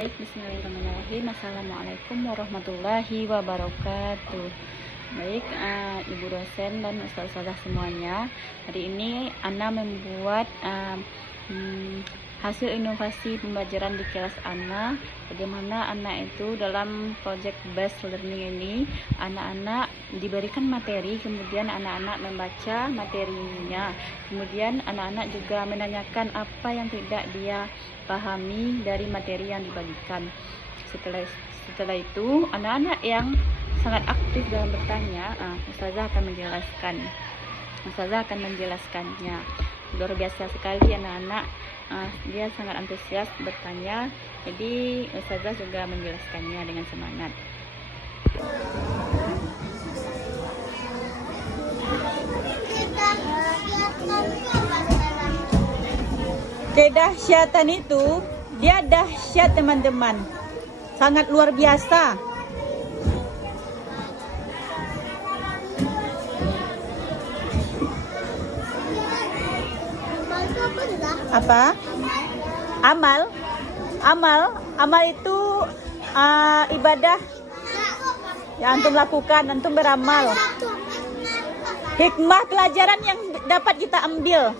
Baik, bismillahirrahmanirrahim. Assalamualaikum warahmatullahi wabarakatuh. Baik, ibu dosen dan ustazah semuanya. Hari ini Ana membuat hasil inovasi pembelajaran di kelas Ana. Bagaimana anak itu dalam project based learning ini, anak-anak diberikan materi, kemudian anak-anak membaca materinya, kemudian anak-anak juga menanyakan apa yang tidak dia pahami dari materi yang dibagikan. Setelah itu anak-anak yang sangat aktif dalam bertanya, ustazah akan menjelaskannya. Luar biasa sekali anak-anak, dia sangat antusias bertanya, jadi ustazah juga menjelaskannya dengan semangat. Kedahsyatan itu, dia dahsyat teman-teman, sangat luar biasa. Apa? Amal itu ibadah yang antum lakukan, antum beramal. Hikmah pelajaran yang dapat kita ambil.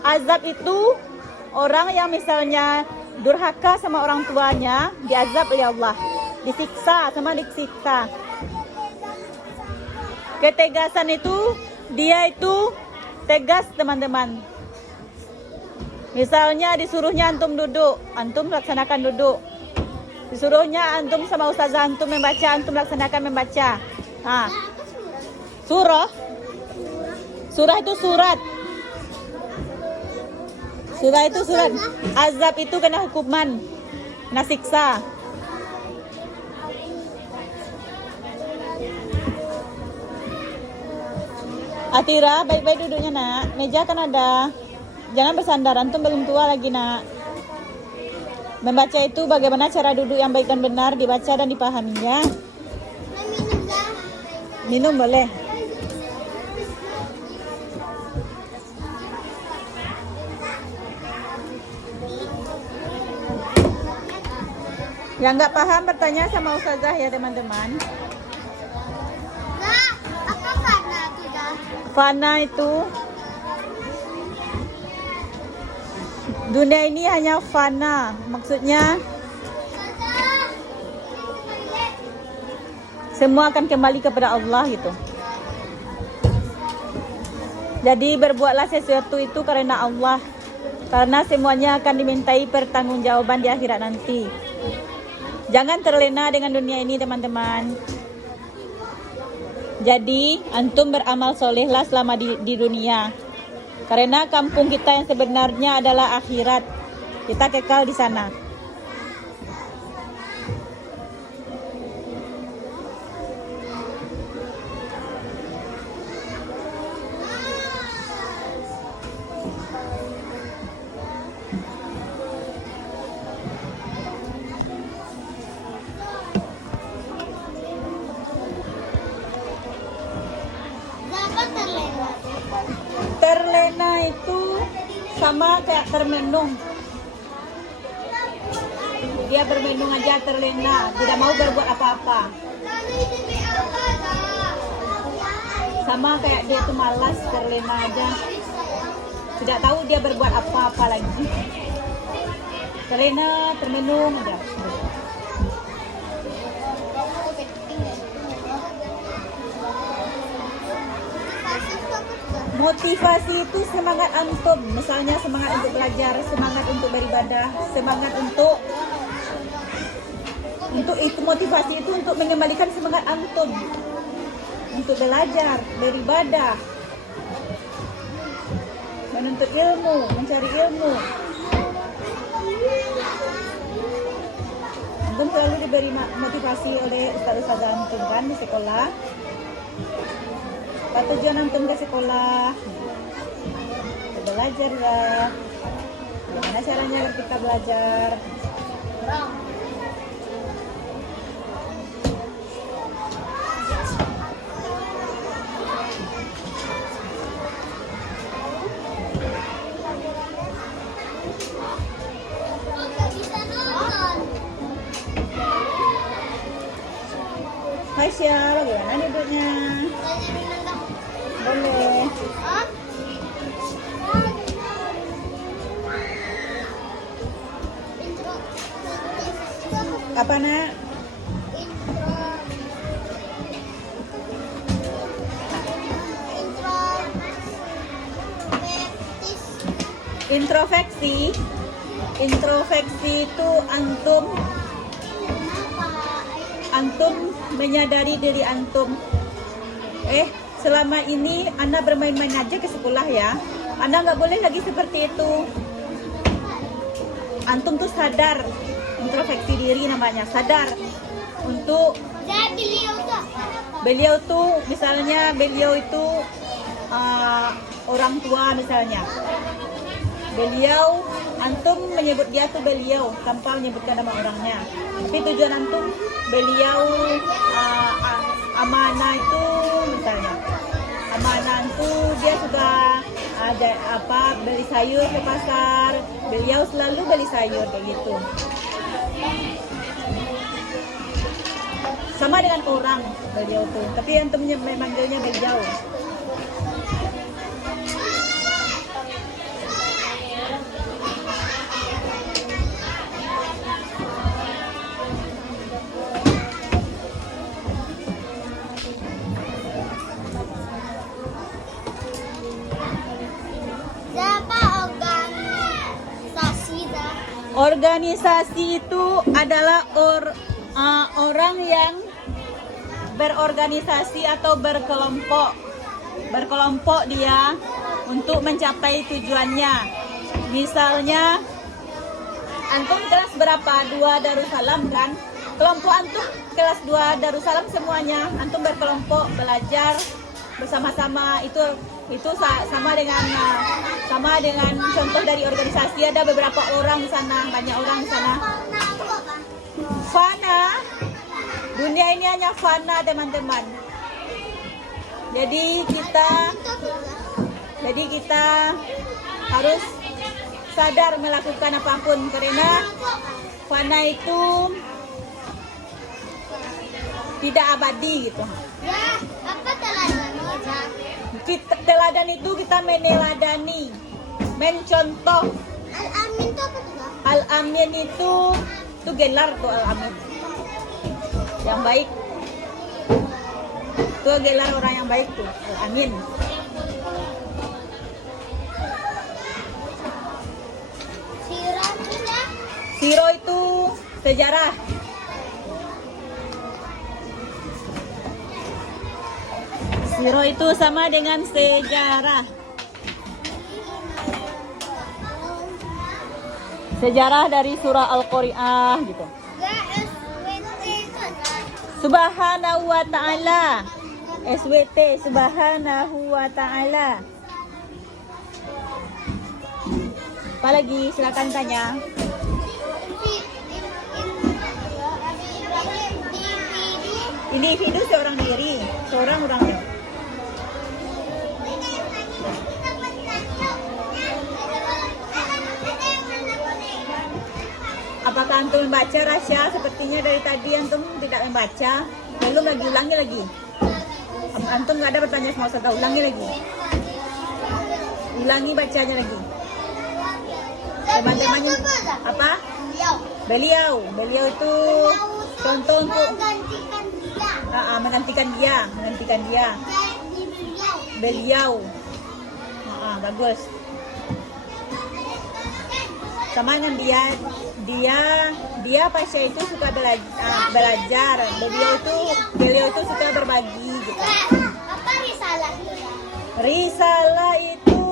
Azab itu orang yang misalnya durhaka sama orang tuanya, diazab oleh Allah, disiksa. Ketegasan itu, dia itu tegas teman-teman. Misalnya disuruhnya antum duduk, antum laksanakan duduk. Disuruhnya antum sama ustazah antum membaca, antum laksanakan membaca. Surah itu surat. Surah itu surat. Azab itu kena hukuman, kena siksa. Atira, baik-baik duduknya nak. Meja kan ada. Jangan bersandar, antum belum tua lagi nak. Membaca itu bagaimana cara duduk yang baik dan benar, dibaca dan dipahaminya. Minum boleh. Yang nggak paham bertanya sama ustazah ya teman-teman. Apa fana itu? Fana itu dunia ini hanya fana, maksudnya semua akan kembali kepada Allah gitu. Jadi berbuatlah sesuatu itu karena Allah, karena semuanya akan dimintai pertanggungjawaban di akhirat nanti. Jangan terlena dengan dunia ini teman-teman. Jadi antum beramal solehlah selama di dunia. Karena kampung kita yang sebenarnya adalah akhirat. Kita kekal di sana. Terlena itu sama kayak termenung. Dia bermenung aja terlena, tidak mau berbuat apa-apa. Sama kayak dia itu malas, terlena aja. Tidak tahu dia berbuat apa-apa lagi. Terlena, termenung aja. Motivasi itu semangat antum, misalnya semangat untuk belajar, semangat untuk beribadah, semangat untuk itu, motivasi itu untuk mengembalikan semangat antum untuk belajar, beribadah, menuntut ilmu, mencari ilmu. Antum selalu diberi motivasi oleh ustaz-ustazah antum kan di sekolah. Apa tujuan antum ke sekolah? Belajar ya. Gimana caranya agar kita belajar? Fasya, bagaimana duduknya? Boleh. Apa nak? Introspeksi. Introspeksi itu antum menyadari diri antum. Selama ini Anda bermain-main aja ke sekolah ya. Anda nggak boleh lagi seperti itu. Antum tuh sadar, introspeksi diri namanya, sadar untuk beliau tuh misalnya beliau itu orang tua misalnya. Beliau, antum menyebut dia tuh beliau tanpa menyebutkan nama orangnya. Tapi tujuan antum beliau amanah itu misalnya. Amanah itu dia suka beli sayur ke pasar. Beliau selalu beli sayur kayak gitu. Sama dengan orang beliau tuh. Tapi antum memanggilnya beliau. Organisasi itu adalah orang yang berorganisasi atau berkelompok. Berkelompok dia untuk mencapai tujuannya. Misalnya antum kelas berapa? 2 Darussalam kan? Kelompok antum kelas 2 Darussalam semuanya. Antum berkelompok belajar bersama-sama, itu sama dengan contoh dari organisasi. Ada beberapa orang di sana, banyak orang di sana. Fana, dunia ini hanya fana teman-teman. Jadi kita harus sadar melakukan apapun karena fana itu tidak abadi gitu. Ya, apa teladan? Teladan itu kita meneladani, mencontoh. Al-Amin itu apa tuh? Al-Amin itu gelar tuh Al-Amin. Yang baik. Itu gelar orang yang baik tuh, Al-Amin. Siro itu sejarah. Siro itu sama dengan sejarah. Sejarah dari surah Al-Qari'ah gitu. Subhanahu wa ta'ala. SWT, Subhanahu wa ta'ala. Apa lagi? Silakan tanya. Individu seorang diri, seorang orangnya. Apakah antum membaca Rasya? Sepertinya dari tadi antum tidak membaca. Belum lagi, ulangi lagi. Antum nggak ada bertanya sama Ustazah, ulangi lagi. Ulangi bacanya lagi. Teman-temannya apa? Beliau itu contoh untuk menggantikan dia. Beliau. Bagus. Sama dengan dia Pasha itu suka belajar. Beliau itu suka berbagi gitu. Apa risalah? Risalah itu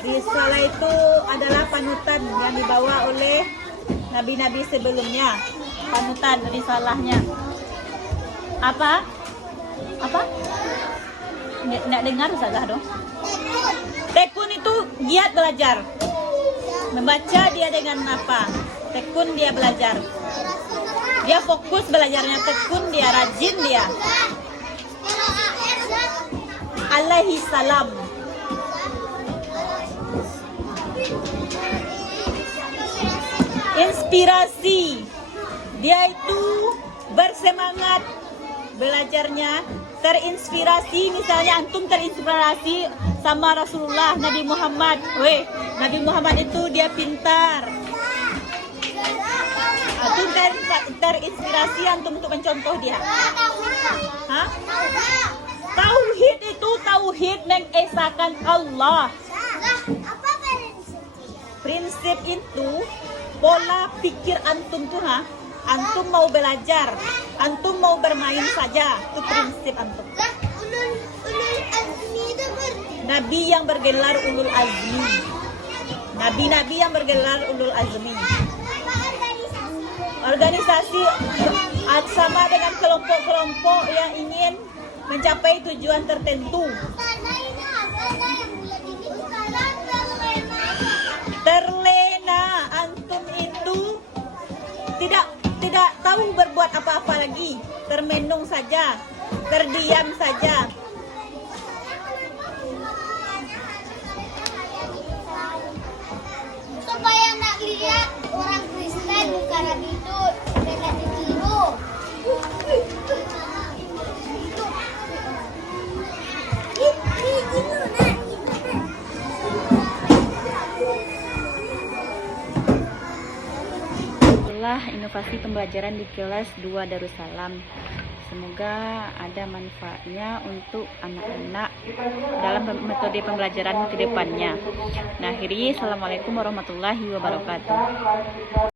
risalah itu adalah panutan yang dibawa oleh nabi-nabi sebelumnya. Panutan risalahnya. Apa? Nggak dengar salah dong. Tekun itu giat belajar. Membaca dia dengan apa? Tekun dia belajar. Dia fokus belajarnya, tekun dia, rajin dia. Alaihi salam. inspirasi. Dia itu bersemangat belajarnya, terinspirasi. Misalnya antum terinspirasi sama Rasulullah, Nabi Muhammad. Nabi Muhammad itu dia pintar. Antum terinspirasi antum untuk mencontoh dia. Hah? Tauhid itu tauhid mengesahkan Allah. Apa Prinsip itu pola pikir antum tuh, antum mau belajar, antum mau bermain saja, itu prinsip antum. ulul azmi itu Nabi yang bergelar ulul azmi, nabi-nabi yang bergelar ulul azmi. Organisasi sama dengan kelompok-kelompok yang ingin mencapai tujuan tertentu. Terlena, antum itu tidak tahu berbuat apa-apa lagi, termenung saja, terdiam saja. Supaya nak lihat orang Kristen karena itu kena ditiru. Itulah inovasi pembelajaran di kelas 2 Darussalam. Semoga ada manfaatnya untuk anak-anak dalam metode pembelajaran ke depannya. Nah, akhiri, assalamualaikum warahmatullahi wabarakatuh.